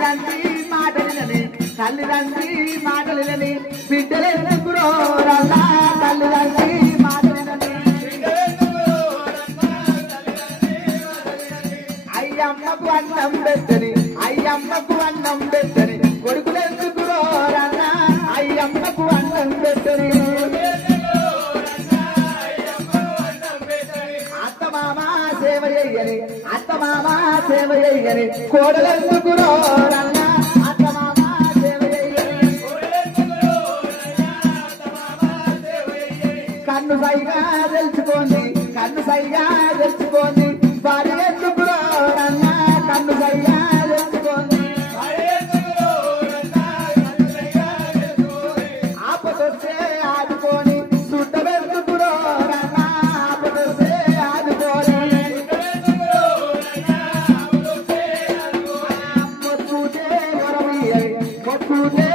తల్లిదండ్రి మాటలని తల్లిదండ్రి మాటలని బిడ్డలెందుకురో రన్నా తల్లిదండ్రి మాటలని అయ్యమ్మకు అన్నం పెట్టని అయ్యమ్మకు అన్నం పెట్టని కొడుకులెందుకురో రన్నా అయ్యమ్మకు అన్నం పెట్టని అత్తమామ సేవ చెయ్యని అత్తమామ సేవ చెయ్యని కోడలెందుకురో రన్నా అత్తమామ సేవ చెయ్యని కన్ను సైగా తెలుసుకోండి కన్ను సైగా తెలుసుకోండి భార్య ఎందుకురో రన్నా కన్ను సైగా తెలుసుకోండి ఆపదొస్తే ఆదుకోని సుట్టబెందుకురో రన్నా ఆపదొస్తే ఆదుకోని మొక్కుతే వరమియ్యని మొక్కుతే